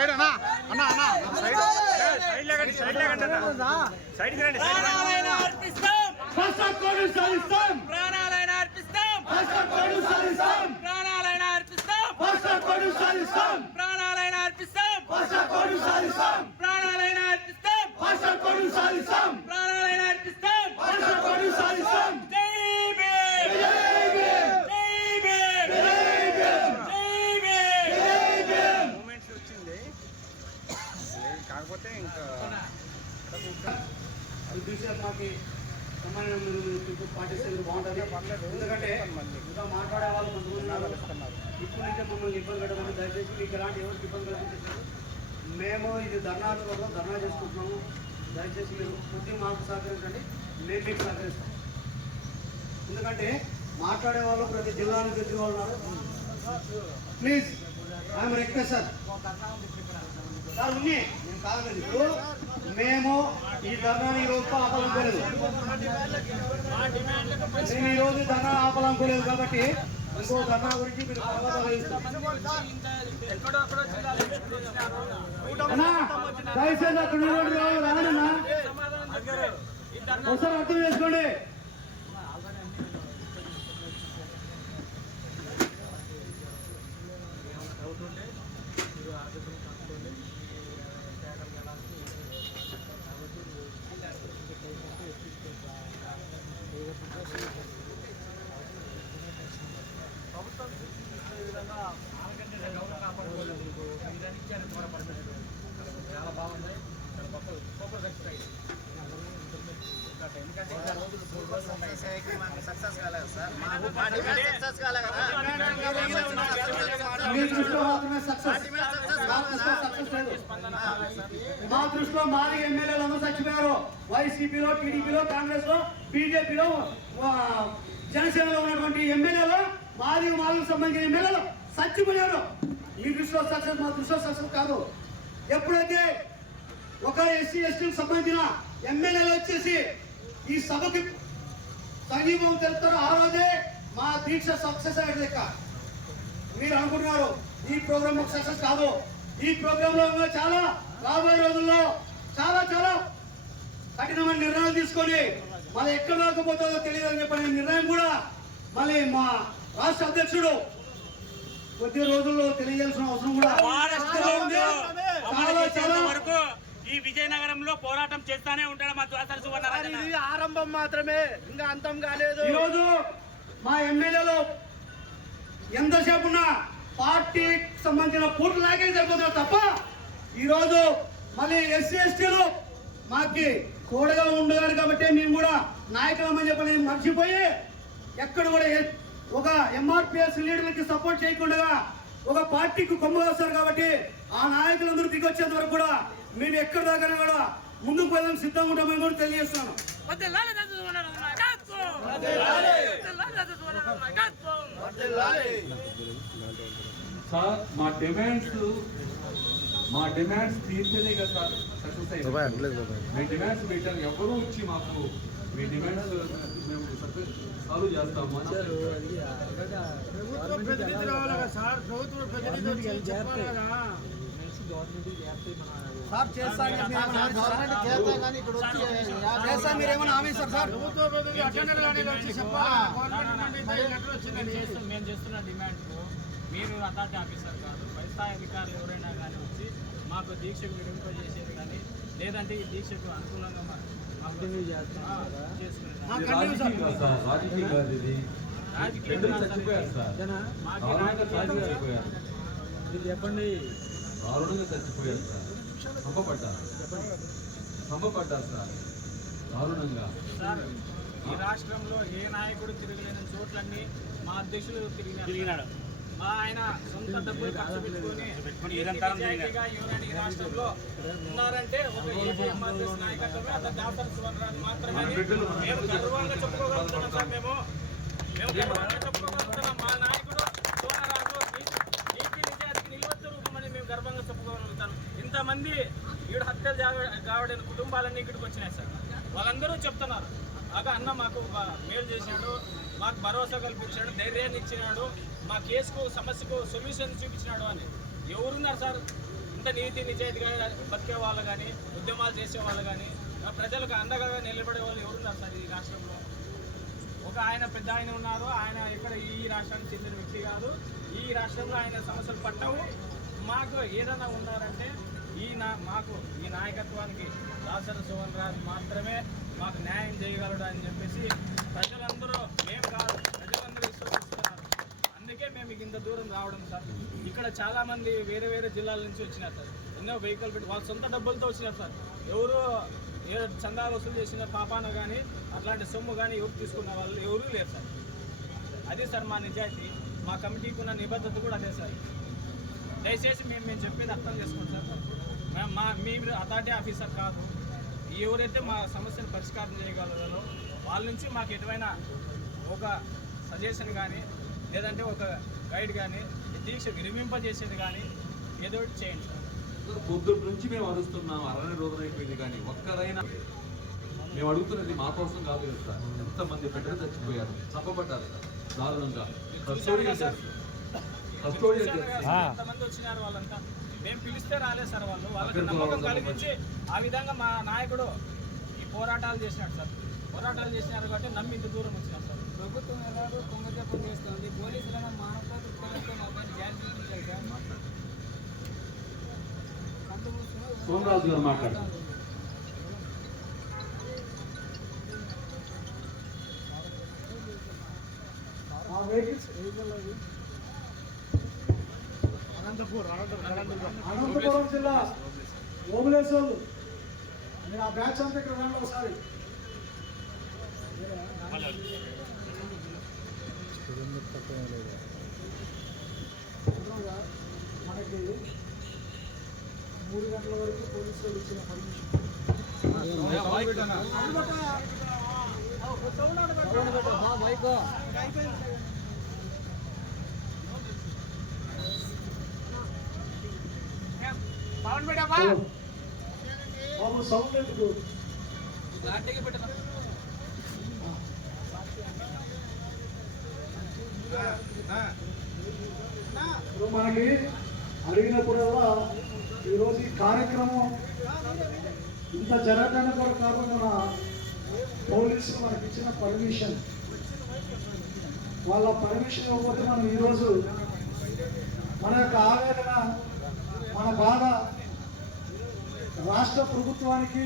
Side అన్నా అన్నా అన్నా సైడ్ లేకండి సైడ్కి రండి ప్రాణాలైనా అర్పిస్తాం ప్రాణాలైనా అర్పిస్తాం ప్రాణాలైనా అర్పిస్తాం ప్రాణాలైనా అర్పిస్తాం ప్రాణాలైనా అర్పిస్తాం ప్రాణాలైనా అర్పిస్తాం జై భీమ్ జై భీమ్ జై భీమ్ మూమెంట్స్ వచ్చింది కాకపోతే ఇంకా పాటిస్తే బాగుంటుంది. ఎందుకంటే ఇంకా మాట్లాడే వాళ్ళు కొంతమంది ఇప్పుడు నుంచే మమ్మల్ని ఇబ్బంది పెట్టమని దయచేసి మీకు ఎలాంటి ఎవరికి ఇబ్బంది కలిగించారు. మేము ఇది ధర్నా చేసుకుంటున్నాము. దయచేసి మీరు కొద్దిగా మాకు సహకరించండి, మేము మీకు సహకరిస్తాం. ఎందుకంటే మాట్లాడే వాళ్ళు ప్రతి జిల్లా నుంచి వచ్చే వాళ్ళు ఉన్నారు. ప్లీజ్ ఐఎమ్ రిక్వెస్ట్ సార్ ఉన్నాయి నేను కాదు. ఇప్పుడు మేము ఈ ధర్నాని ఈరోజు ఆపాలనుకోలేదు, మేము ఈరోజు ధర్నా ఆపాలనుకోలేదు కాబట్టి ఇంకో ధర్నా గురించి మీరు దయచేసి అక్కడ రానన్నా ఒకసారి అర్థం చేసుకోండి. చాలా బాగుంది. సక్సెస్ కాలేదు సార్, మా దృష్టిలో మాది ఎమ్మెల్యేలు అందరూ చచ్చిపోయారు. వైసీపీలో, టీడీపీలో, కాంగ్రెస్ లో, బీజేపీలో, జనసేనలో ఉన్నటువంటి ఎమ్మెల్యేలు మాదికి సంబంధించిన ఎమ్మెల్యేలు చచ్చిపోయారు. మీ దృష్టిలో సక్సెస్, మా దృష్టిలో సక్సెస్ కాదు. ఎప్పుడైతే ఒక ఎస్సీ ఎస్టీకి సంబంధించిన ఎమ్మెల్యేలు వచ్చేసి ఈ సభకి సంఘీభావం తెలుపుతారో ఆ రోజే మా దీక్ష సక్సెస్ అయ్యేది. లెక్క మీరు అనుకుంటున్నారు ఈ ప్రోగ్రామ్ ఒక సక్సెస్ కాదు. ఈ ప్రోగ్రామ్ లో చాలా రాబోయే రోజుల్లో చాలా చాలా కఠినమైన నిర్ణయాలు తీసుకొని మళ్ళీ ఎక్కడ రాకపోతుందో తెలియదని చెప్పిన నిర్ణయం కూడా మళ్ళీ మా రాష్ట్ర అధ్యక్షుడు కొద్ది రోజుల్లో తెలియజేయాల్సిన అవసరం కూడా చాలా వరకు ఈ విజయనగరంలో పోరాటం చేస్తానే ఉంటాడు మా ద్వాసరి సువర్ణరాజు. ఇది ఆరంభం మాత్రమే, ఇంకా అంతం కాలేదు. ఈరోజు మా ఎమ్మెల్యేలు ఎంతసేపు ఉన్న పార్టీకి సంబంధించిన పూర్తి లాగే సరిపోతున్నారు తప్ప ఈరోజు మళ్ళీ ఎస్సీ ఎస్టీలు మాకి తోడుగా ఉండగారు కాబట్టి మేము కూడా నాయకులమని చెప్పని మర్చిపోయి ఎక్కడ కూడా ఒక ఎంఆర్పిఎస్ లీడర్లకి సపోర్ట్ చేయకుండా ఒక పార్టీకి కొమ్ము వస్తారు కాబట్టి ఆ నాయకులందరూ దిగొచ్చేంత వరకు కూడా మేము ఎక్కడ దాకా కూడా ముందుకు పోయేందుకు సిద్ధంగా ఉంటామని కూడా తెలియజేస్తున్నాను. సార్ మా డిమాండ్స్ తీర్చేదే కదా సార్ సక్సెస్ అయ్యింది. మేము డిమాండ్స్ పెట్టాము, ఎవరు వచ్చి మాకు మీ డిమాండ్స్ మేము సాల్వ్ చేస్తాము. మీరేమన్నా హామీ సార్ మేము చేస్తున్న డిమాండ్ మీరు అథారిటీ ఆఫీసర్ కాదు, పై స్థాయి అధికారులు ఎవరైనా కానీ వచ్చి మాకు దీక్షకు విరింపజేసేది కానీ లేదంటే ఈ దీక్షకు అనుకూలంగా చెప్పండి. దారుణంగా చచ్చిపోయారు సార్, చంపబడ్డారు సార్ దారుణంగా. సార్ ఈ రాష్ట్రంలో ఏ నాయకుడు తిరగలేని చోట్లన్నీ మా అధ్యక్షులు తిరిగినాడు. మా ఆయన సొంత డబ్బులు ఖర్చు పెట్టుకొని ఈ రాష్ట్రంలో ఉన్నారంటే ఒక ఏపీఎంఆర్ఎస్ నాయకత్వమే, అంత దాసరి సువర్ణరాజు మాత్రమే మేము గర్వంగా చెప్పుకోగలుగుతున్నాం సార్. మేము గర్వంగా చెప్పుకోగలుగుతున్నాం. మా నాయకుడు సువర్ణరాజు నీతి నిజానికి నిలవచ్చ రూపమని మేము గర్వంగా చెప్పుకోగలుగుతాం. ఇంతమంది ఈడు హత్యలు కావడానికి కుటుంబాలన్నీ ఇక్కడికి వచ్చినాయి సార్. వాళ్ళందరూ చెప్తున్నారు అన్న మాకు మేలు చేసినాడు, మాకు భరోసా కల్పించాడు, ధైర్యాన్ని ఇచ్చినాడు, మా కేసుకు సమస్యకు సొల్యూషన్ చూపించినాడు అని. ఎవరున్నారు సార్? ఇంత నీతి నిజాయితీగా బతికే వాళ్ళు కానీ, ఉద్యమాలు చేసే వాళ్ళు కానీ, ప్రజలకు అండగా నిలబడే వాళ్ళు ఎవరున్నారు సార్ ఈ రాష్ట్రంలో? ఒక ఆయన పెద్ద ఆయన ఉన్నారు, ఆయన ఇక్కడ ఈ రాష్ట్రానికి చెందిన వ్యక్తి కాదు. ఈ రాష్ట్రంలో ఆయన సమస్యలు పట్టవు. మాకు ఏదైనా ఉన్నారంటే మాకు ఈ నాయకత్వానికి దాసరి సువన్ రాజు మాత్రమే మాకు న్యాయం చేయగలడు అని చెప్పేసి ప్రజలందరూ, మేము కాదు ప్రజలందరూ విశ్వసిస్తున్నారు. అందుకే మేము ఇంత దూరం రావడం సార్. ఇక్కడ చాలామంది వేరే వేరే జిల్లాల నుంచి వచ్చినారు సార్. ఎన్నో వెహికల్ పెట్టి వాళ్ళ సొంత డబ్బులతో వచ్చినారు సార్. ఎవరు ఏ చందా వసూలు చేసిన పాపాన కానీ అట్లాంటి సొమ్ము కానీ ఎవరు తీసుకున్న వాళ్ళు ఎవరూ లేరు సార్. అదే సార్ మా నిజాయితీ, మా కమిటీకి ఉన్న నిబద్ధత కూడా అదే సార్. దయచేసి మేము చెప్పేది అర్థం చేసుకోండి సార్. మీరు అథారిటీ ఆఫీసర్ కాదు. ఎవరైతే మా సమస్యను పరిష్కారం చేయగలరో వాళ్ళ నుంచి మాకు ఎటువైనా ఒక సజెషన్ కానీ, లేదంటే ఒక గైడ్ కానీ, దీక్ష విరమింపజేసేది కానీ ఏదో ఒకటి చేయండి సార్. పొద్దున్న నుంచి మేము అడుగుతున్నాం, 60 రోజులు అయిపోయింది కానీ ఒక్కరైనా. మేము అడుగుతున్నది మా కోసం కాదు కదా సార్. ఎంతమంది బిడ్డలు చచ్చిపోయారు, చంపబడ్డారు సార్ దారుణంగా. ఎంతమంది వచ్చినారు వాళ్ళంతా. మేము పిలిస్తే రాలేదు సార్. వాళ్ళకి నమ్మకం కలిగించి ఆ విధంగా మా నాయకుడు ఈ పోరాటాలు చేసినాడు సార్. పోరాటాలు చేసినారు కాబట్టి నమ్మి ఇంత దూరం వచ్చినారు సార్. ప్రభుత్వం ఎలాగో కొంగజపం చేస్తుంది, పోలీసులను మానవతా దృక్పథంతో మా పని జాగ్రత్త సార్. సోమరాజు గారు మాట్లాడారు. అనంతపురం జిల్లా ఓబులేశ్వరు, నేను ఆ బ్యాచ్ అంతా ఇక్కడ రండి ఒకసారి. మనకి 3 గంటల వరకు పోలీసులు ఇచ్చిన పర్మిషన్. బాబు సౌండ్ ఎందుకు? ఇప్పుడు మనకి అడిగినప్పుడల్లా ఈరోజు ఈ కార్యక్రమం ఇంత జరగడానికి కూడా కారణం మన పోలీసులు మనకి ఇచ్చిన పర్మిషన్. వాళ్ళ పర్మిషన్ ఇవ్వకపోతే మనం ఈరోజు మన యొక్క ఆవేదన, మన బాధ రాష్ట్ర ప్రభుత్వానికి